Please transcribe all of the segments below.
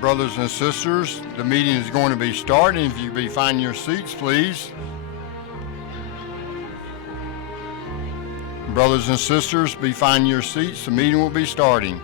Brothers and sisters, the meeting is going to be starting. If you be finding your seats, please. Brothers and sisters, be finding your seats. The meeting will be starting.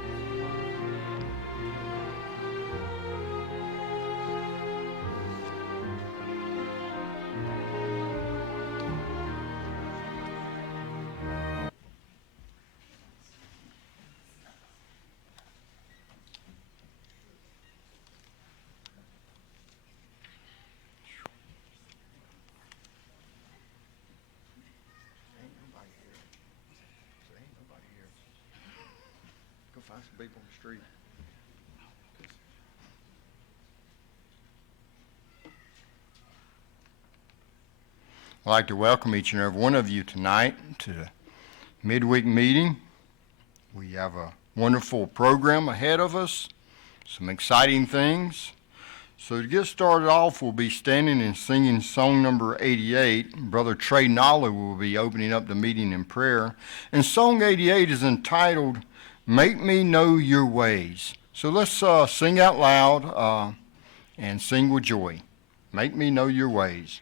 Find some people on the street. I'd like to welcome each and every one of you tonight to the midweek meeting. We have a wonderful program ahead of us, some exciting things. So to get started off, we'll be standing and singing song number 88. Brother Trey Nolly will be opening up the meeting in prayer. And song 88 is entitled, Make Me Know Your Ways. So let's sing out loud and sing with joy. Make me know your ways.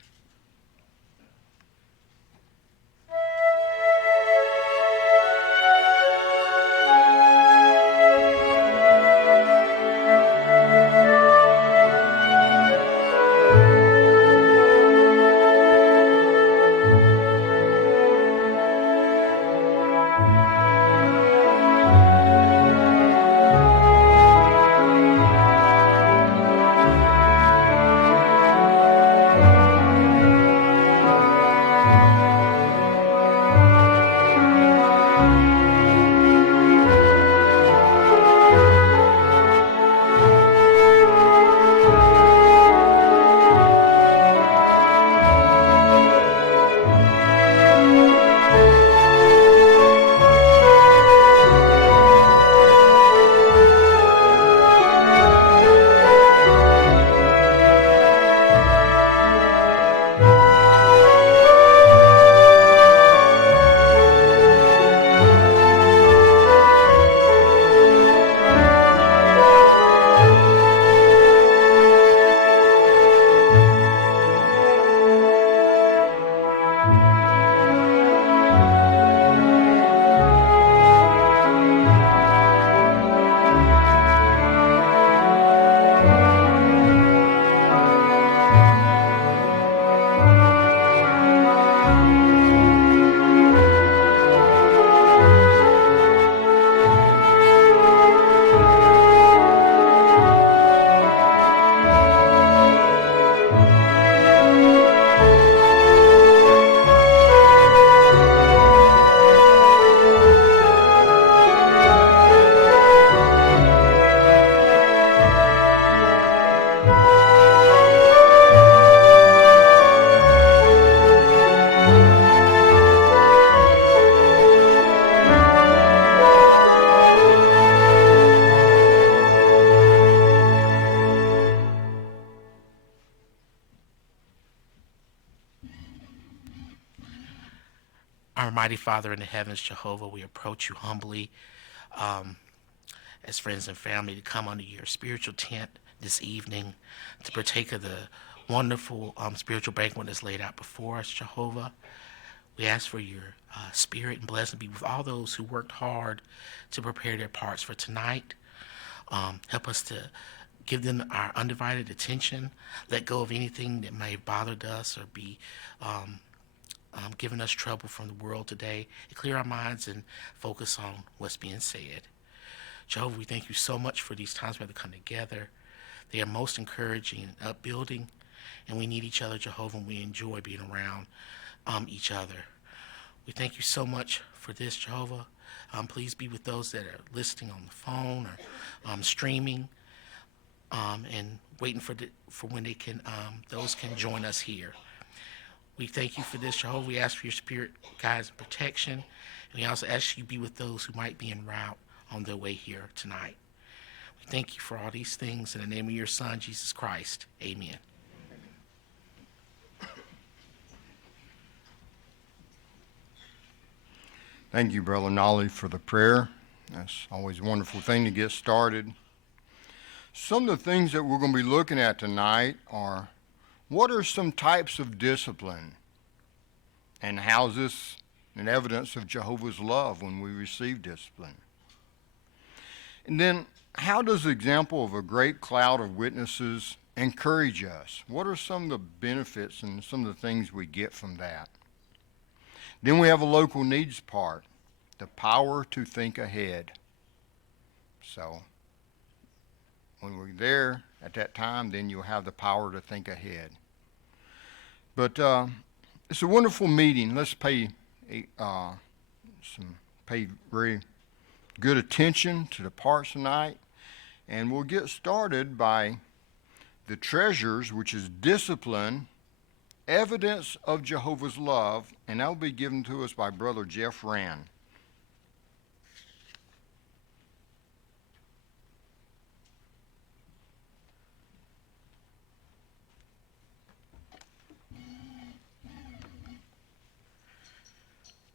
Our mighty Father in the heavens, Jehovah, we approach you humbly as friends and family to come under your spiritual tent this evening to partake of the wonderful spiritual banquet that's laid out before us, Jehovah. We ask for your spirit and blessing be with all those who worked hard to prepare their parts for tonight. Help us to give them our undivided attention, let go of anything that may have bothered us or be giving us trouble from the world today, and clear our minds and focus on what's being said. Jehovah, we thank you so much for these times we have to come together. They are most encouraging and upbuilding, and we need each other, Jehovah, and we enjoy being around each other. We thank you so much for this, Jehovah. Please be with those that are listening on the phone or streaming and waiting for when they can, those can join us here. We thank you for this, Jehovah. We ask for your spirit, guidance, and protection. And we also ask you to be with those who might be en route on their way here tonight. We thank you for all these things in the name of your Son, Jesus Christ. Amen. Thank you, Brother Nolly, for the prayer. That's always a wonderful thing to get started. Some of the things that we're going to be looking at tonight are what are some types of discipline and how is this an evidence of Jehovah's love when we receive discipline? And then how does the example of a great cloud of witnesses encourage us? What are some of the benefits and some of the things we get from that? Then we have a local needs part, the power to think ahead. So when we're there at that time, then you'll have the power to think ahead. But it's a wonderful meeting. Let's pay very good attention to the parts tonight, and we'll get started by the treasures, which is discipline, evidence of Jehovah's love, and that will be given to us by Brother Jeff Rand.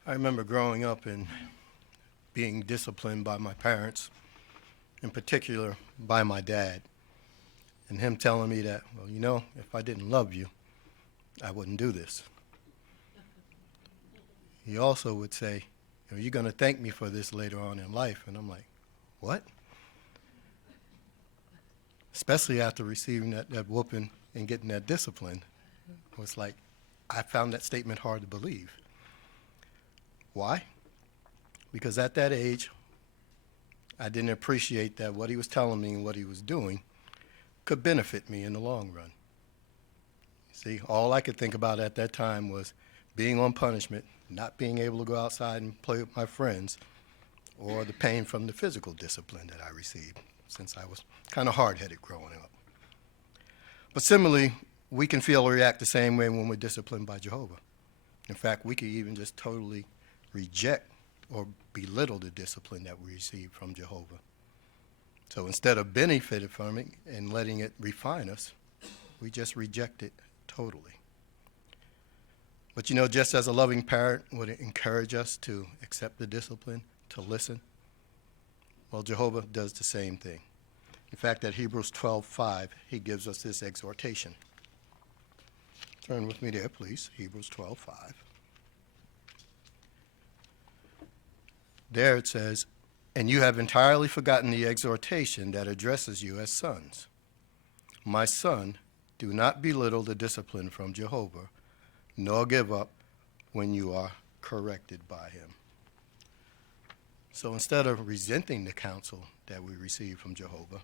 I remember growing up and being disciplined by my parents, in particular by my dad, and him telling me that, well, you know, if I didn't love you, I wouldn't do this. He also would say, you know, you're going to thank me for this later on in life. And I'm like, what? Especially after receiving that whooping and getting that discipline. It was like, I found that statement hard to believe. Why? Because at that age, I didn't appreciate that what he was telling me and what he was doing could benefit me in the long run. See, all I could think about at that time was being on punishment, not being able to go outside and play with my friends, or the pain from the physical discipline that I received, since I was kind of hard-headed growing up. But similarly, we can feel or react the same way when we're disciplined by Jehovah. In fact, we could even just totally reject or belittle the discipline that we receive from Jehovah. So instead of benefiting from it and letting it refine us, we just reject it totally. But you know, just as a loving parent would encourage us to accept the discipline, to listen, well, Jehovah does the same thing. In fact, at Hebrews 12:5, he gives us this exhortation. Turn with me there, please, Hebrews 12:5. There it says, and you have entirely forgotten the exhortation that addresses you as sons. My son, do not belittle the discipline from Jehovah, nor give up when you are corrected by him. So instead of resenting the counsel that we receive from Jehovah,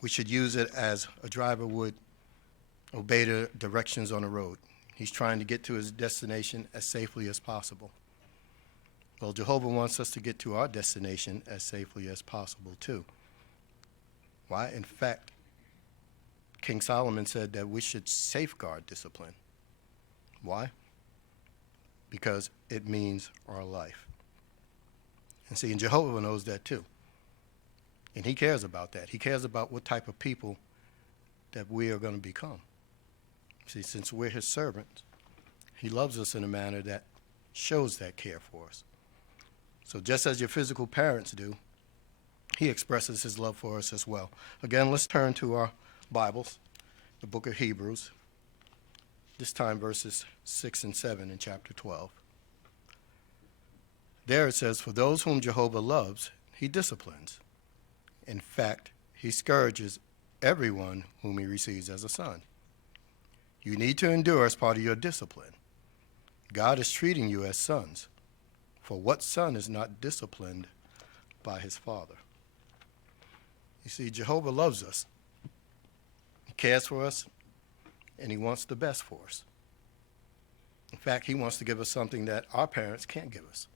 we should use it as a driver would obey the directions on the road. He's trying to get to his destination as safely as possible. Well, Jehovah wants us to get to our destination as safely as possible, too. Why? In fact, King Solomon said that we should safeguard discipline. Why? Because it means our life. And see, and Jehovah knows that, too. And he cares about that. He cares about what type of people that we are going to become. See, since we're his servants, he loves us in a manner that shows that care for us. So just as your physical parents do, he expresses his love for us as well. Again, let's turn to our Bibles, the book of Hebrews, this time verses 6 and 7 in chapter 12. There it says, for those whom Jehovah loves, he disciplines. In fact, he scourges everyone whom he receives as a son. You need to endure as part of your discipline. God is treating you as sons. For what son is not disciplined by his father? You see, Jehovah loves us. He cares for us, and he wants the best for us. In fact, he wants to give us something that our parents can't give us,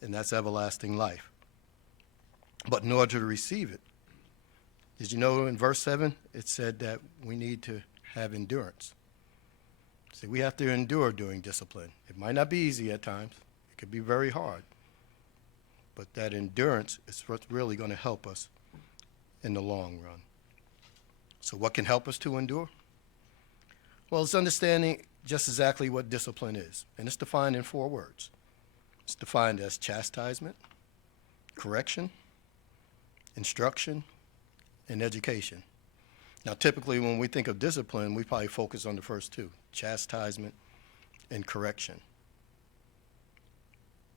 and that's everlasting life. But in order to receive it, did you know in verse 7, it said that we need to have endurance. See, we have to endure during discipline. It might not be easy at times. It could be very hard. But that endurance is what's really going to help us in the long run. So what can help us to endure? Well, it's understanding just exactly what discipline is. And it's defined in 4 words. It's defined as chastisement, correction, instruction, and education. Now, typically when we think of discipline, we probably focus on the first two, chastisement and correction.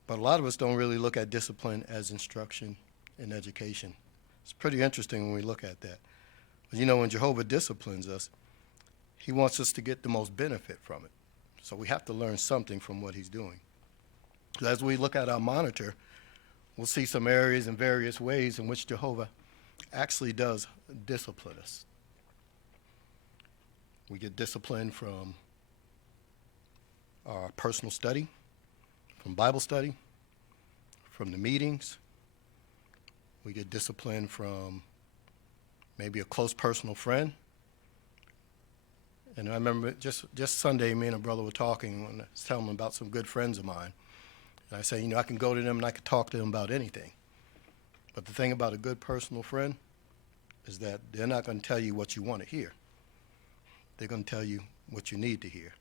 But a lot of us don't really look at discipline as instruction and education. It's pretty interesting when we look at that. But you know, when Jehovah disciplines us, he wants us to get the most benefit from it. So we have to learn something from what he's doing. So as we look at our monitor, we'll see some areas and various ways in which Jehovah actually does discipline us. We get discipline from our personal study, from Bible study, from the meetings. We get discipline from maybe a close personal friend. And I remember just Sunday, me and a brother were talking, and I was telling him about some good friends of mine. And I say, you know, I can go to them and I can talk to them about anything. But the thing about a good personal friend is that they're not going to tell you what you want to hear. They're going to tell you what you need to hear.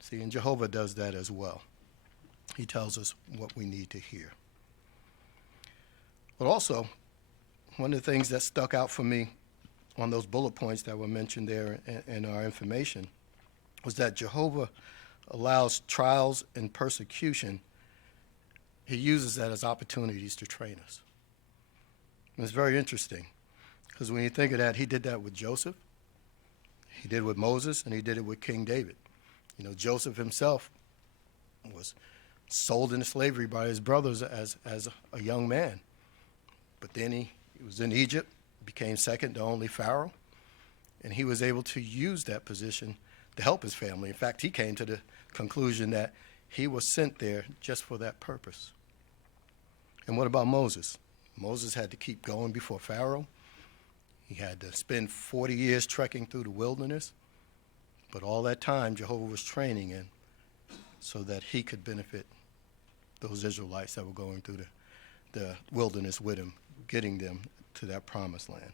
See, and Jehovah does that as well. He tells us what we need to hear. But also, one of the things that stuck out for me on those bullet points that were mentioned there in our information was that Jehovah allows trials and persecution. He uses that as opportunities to train us. And it's very interesting because when you think of that, he did that with Joseph, he did it with Moses, and he did it with King David. You know, Joseph himself was sold into slavery by his brothers as a young man. But then he was in Egypt, became second to only Pharaoh, and he was able to use that position to help his family. In fact, he came to the conclusion that he was sent there just for that purpose. And what about Moses? Moses had to keep going before Pharaoh. He had to spend 40 years trekking through the wilderness. But all that time, Jehovah was training him so that he could benefit those Israelites that were going through the wilderness with him, getting them to that promised land.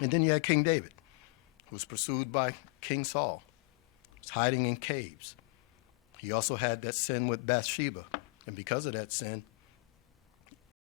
And then you had King David, who was pursued by King Saul, was hiding in caves. He also had that sin with Bathsheba, and because of that sin,